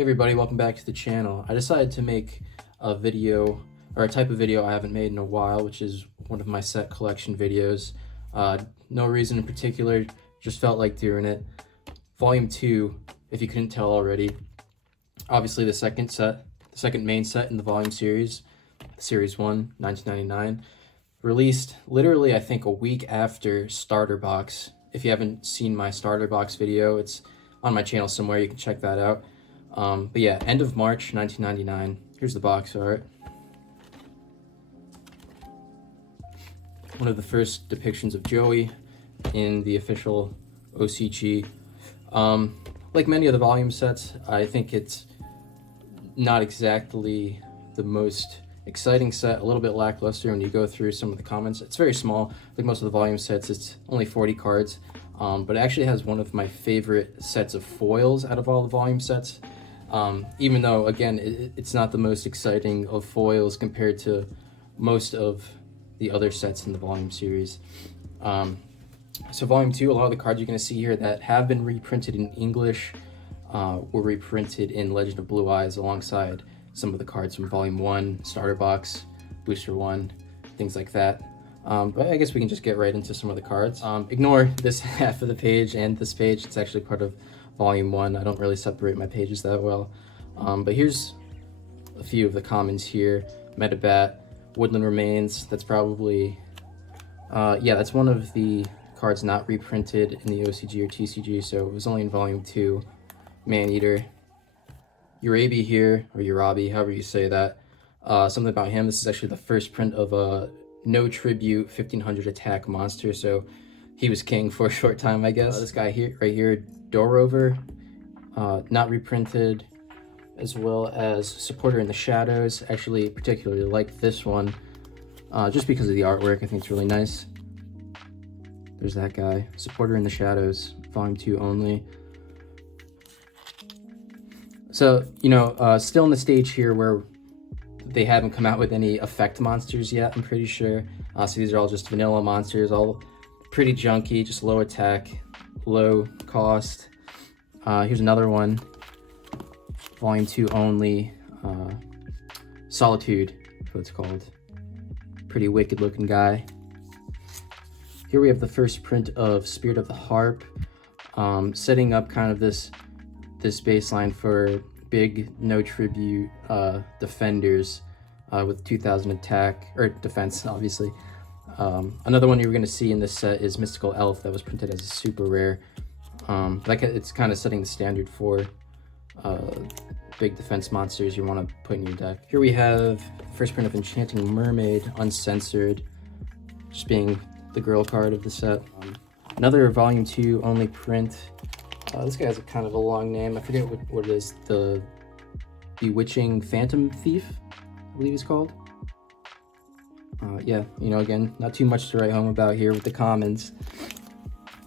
Hey everybody, welcome back to the channel. I decided to make a video, or a type of video I haven't made in a while, which is one of my set collection videos. No reason in particular, just felt like doing it. Volume 2, if you couldn't tell already. Obviously the second main set in the volume series, Series 1, 1999. Released literally, I think, a week after Starter Box. If you haven't seen my Starter Box video, it's on my channel somewhere, you can check that out. But yeah, end of March 1999. Here's the box art. One of the first depictions of Joey in the official OCG. Like many of the volume sets, I think it's not exactly the most exciting set, a little bit lackluster when you go through some of the comments. It's very small, like most of the volume sets, it's only 40 cards, but it actually has one of my favorite sets of foils out of all the volume sets. Even though, again, it's not the most exciting of foils compared to most of the other sets in the volume series. So volume 2, a lot of the cards you're going to see here that have been reprinted in English were reprinted in Legend of Blue Eyes alongside some of the cards from volume 1, Starter Box, Booster 1, things like that. But I guess we can just get right into some of the cards. Ignore this half of the page and this page. It's actually part of volume 1. I don't really separate my pages that well. But here's a few of the commons here. Metabat, Woodland Remains. That's probably, yeah, that's one of the cards not reprinted in the OCG or TCG, so it was only in volume 2. Maneater. Urabi here, or Urabi, however you say that. Something about him, this is actually the first print of a no tribute 1500 attack monster, so he was king for a short time, I guess. This guy here, right here, Doorover, not reprinted, as well as Supporter in the Shadows. Actually, particularly like this one, just because of the artwork. I think it's really nice. There's that guy, Supporter in the Shadows, volume 2 only. So, you know, still in the stage here where they haven't come out with any effect monsters yet, I'm pretty sure. So these are all just vanilla monsters, all pretty junky, just low attack, low cost. Here's another one, volume 2 only, Solitude, that's what it's called. Pretty wicked looking guy. Here we have the first print of Spirit of the Harp, setting up kind of this baseline for big no tribute defenders with 2000 attack or defense, obviously. Another one you're going to see in this set is Mystical Elf, that was printed as a super rare. Like it's kind of setting the standard for big defense monsters you want to put in your deck. Here we have first print of Enchanting Mermaid, uncensored, just being the girl card of the set. Another volume 2 only print. This guy has a kind of a long name. I forget what it is. The Bewitching Phantom Thief, I believe he's called. Yeah, you know, again, not too much to write home about here with the commons.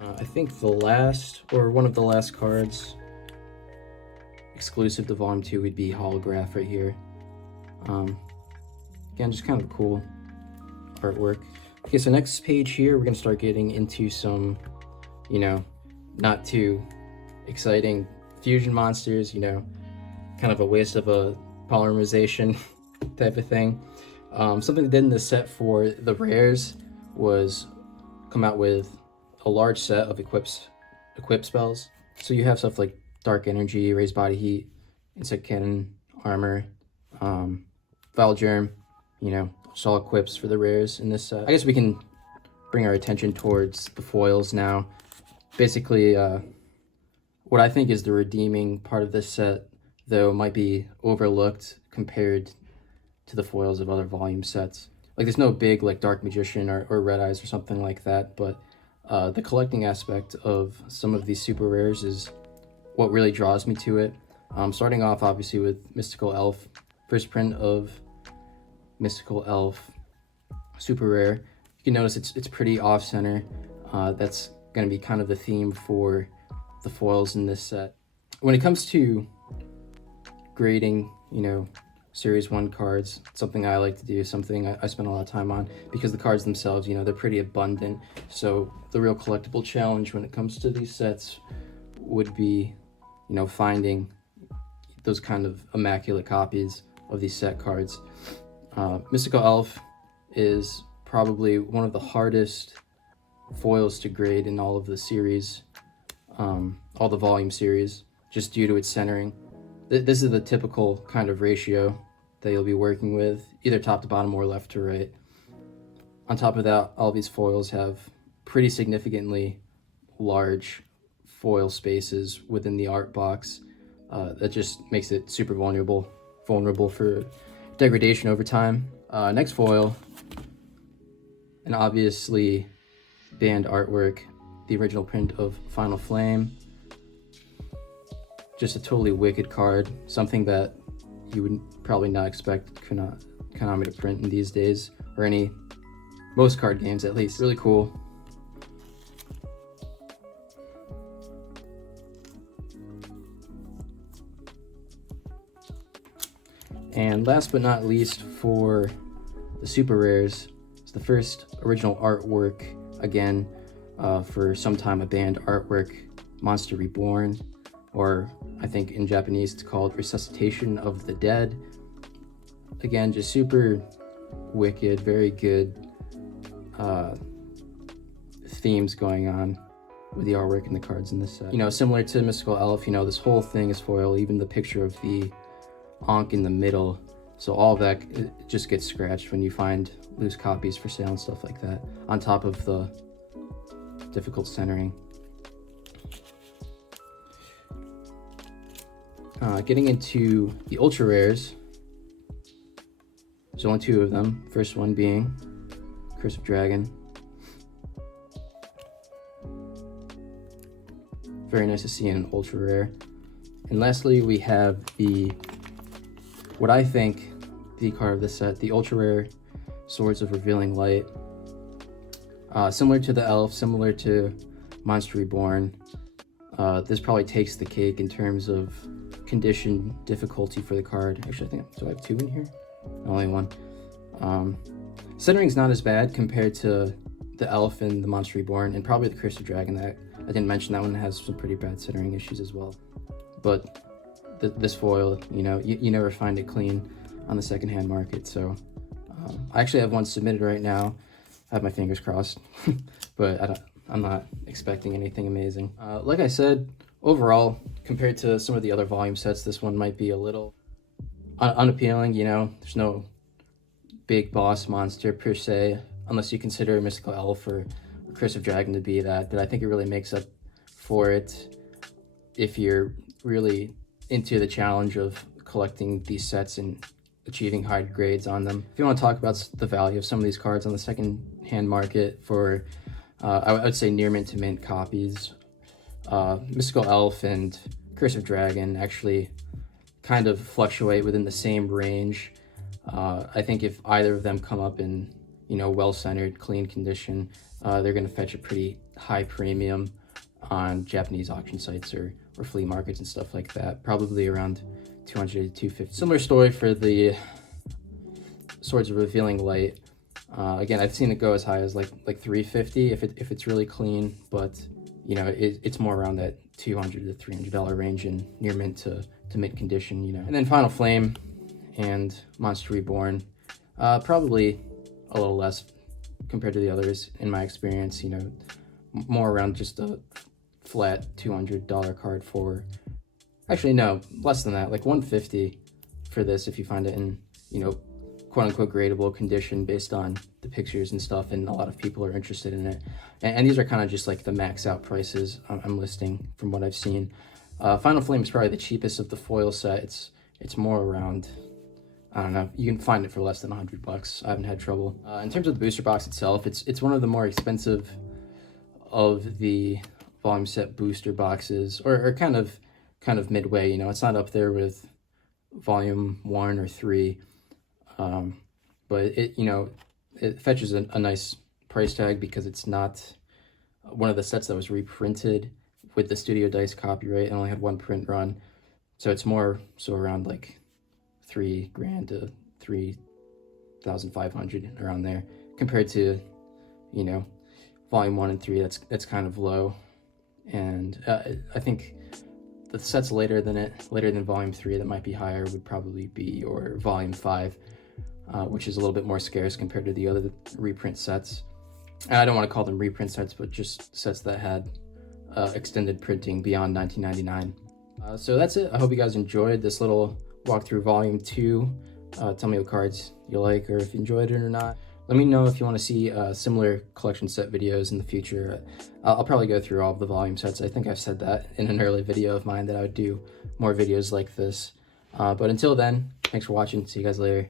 I think the last, or one of the last cards exclusive to volume 2 would be Holograph right here. Again, just kind of cool artwork. Okay, so next page here, we're gonna start getting into some, you know, not too exciting fusion monsters, you know, kind of a waste of a polymerization type of thing. Something they did in this set for the rares was come out with a large set of equip spells. So you have stuff like Dark Energy, Raise Body Heat, Insect Cannon, Armor, Vile Germ, you know, just all equips for the rares in this set. I guess we can bring our attention towards the foils now. Basically, what I think is the redeeming part of this set, though, might be overlooked compared to the foils of other volume sets. Like, there's no big, like, Dark Magician or Red Eyes or something like that, but the collecting aspect of some of these super rares is what really draws me to it. Starting off, obviously, with Mystical Elf. First print of Mystical Elf, super rare. You can notice it's pretty off-center. That's going to be kind of the theme for the foils in this set. When it comes to grading, you know, Series 1 cards, something I like to do, something I spend a lot of time on, because the cards themselves, you know, they're pretty abundant. So the real collectible challenge when it comes to these sets would be, you know, finding those kind of immaculate copies of these set cards. Mystical Elf is probably one of the hardest foils to grade in all of the series, all the volume series, just due to its centering. This is the typical kind of ratio that you'll be working with, either top to bottom or left to right. On top of that, all these foils have pretty significantly large foil spaces within the art box. That just makes it super vulnerable for degradation over time. Next foil, and obviously banned artwork, the original print of Final Flame. Just a totally wicked card, something that you would probably not expect Konami to print in these days, or most card games at least. Really cool. And last but not least, for the super rares, it's the first original artwork, again, for some time a banned artwork, Monster Reborn, or I think in Japanese it's called Resuscitation of the Dead. Again, just super wicked, very good themes going on with the artwork and the cards in this set. You know, similar to Mystical Elf, you know, this whole thing is foil, even the picture of the Ankh in the middle. So all of that just gets scratched when you find loose copies for sale and stuff like that, on top of the difficult centering. Getting into the ultra rares, there's only two of them. First one being Curse of Dragon. Very nice to see in an ultra rare. And lastly, we have what I think the card of this set, the ultra rare Swords of Revealing Light. Similar to the Elf, similar to Monster Reborn, this probably takes the cake in terms of condition difficulty for the card. Actually, I think, do I have two in here? Only one. Centering's not as bad compared to the Elf and the Monster Reborn, and probably the Curse of Dragon. That I didn't mention, that one has some pretty bad centering issues as well. But this foil, you know, you never find it clean on the secondhand market. So I actually have one submitted right now. I have my fingers crossed, but I'm not expecting anything amazing. Like I said, overall, compared to some of the other volume sets, this one might be a little unappealing. You know, there's no big boss monster per se, unless you consider Mystical Elf or Curse of Dragon to be that. But I think it really makes up for it if you're really into the challenge of collecting these sets and achieving high grades on them. If you want to talk about the value of some of these cards on the second-hand market for, I would say, near mint to mint copies, Mystical Elf and Curse of Dragon actually kind of fluctuate within the same range. I think if either of them come up in, you know, well-centered, clean condition, they're going to fetch a pretty high premium on Japanese auction sites or flea markets and stuff like that, probably around 200 to 250. Similar story for the Swords of Revealing Light. Again, I've seen it go as high as like 350 if it's really clean, but you know, it's more around that $200 to $300 range in near mint to mint condition, you know. And then Final Flame and Monster Reborn, probably a little less compared to the others in my experience, you know, more around just a flat $200 card for, actually no, less than that, like $150 for this if you find it in, you know, quote-unquote gradable condition based on the pictures and stuff, and a lot of people are interested in it. And these are kind of just like the max out prices I'm listing from what I've seen. Final Flame is probably the cheapest of the foil set. It's more around, I don't know, you can find it for less than $100. I haven't had trouble. In terms of the booster box itself, it's one of the more expensive of the volume set booster boxes, or kind of midway, you know. It's not up there with volume 1 or 3, but it, you know, it fetches a nice price tag because it's not one of the sets that was reprinted with the Studio Dice copyright and only had one print run, so it's more so around like $3,000 to $3,500 around there, compared to, you know, volume 1 and 3. That's kind of low. And I think the sets later than volume 3 that might be higher would probably be your volume 5, which is a little bit more scarce compared to the other reprint sets. And I don't want to call them reprint sets, but just sets that had extended printing beyond 1999. So that's it. I hope you guys enjoyed this little walkthrough volume 2. Tell me what cards you like, or if you enjoyed it or not. Let me know if you want to see similar collection set videos in the future. I'll probably go through all of the volume sets. I think I've said that in an early video of mine, that I would do more videos like this. But until then, thanks for watching. See you guys later.